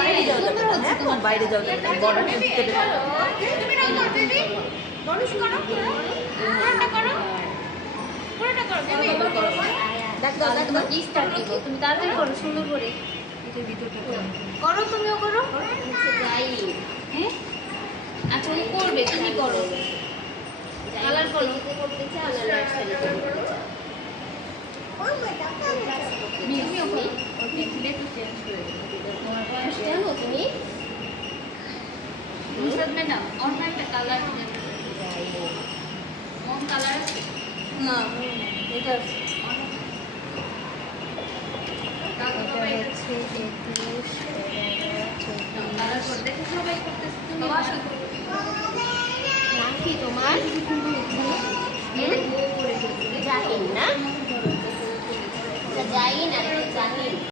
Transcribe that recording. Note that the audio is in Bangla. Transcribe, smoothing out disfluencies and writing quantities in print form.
বাইরে যাও যাবে না, হ্যাঁ তোমার বাইরে যাও যাবে না, বর্ডারটা ভিতরে যাও। দেখ দাও দেখ দাও। তুমি তাড়াতাড়ি করো, সুন্দর করে করো। তুমিও করো। যাই হ্যাঁ, আচ্ছা ও করবে, তুমি করো। কালার করো। করতে চাও না নার্সারিতে করতে চাও? তুমিও করো। ওর পেন্সিল একটু চেঞ্জ করে দিও। তোমার বয়স জানো তুমি? নুসরাত ম্যাডাম অন্য একটা কালার মন কালার আছে না এটা হচ্ছে 21, 11, 14 দেখো সবাই করতেছে, তুমি আসো। নাম কি তোমার? জাহিন না? জাহিন আর জাহিন।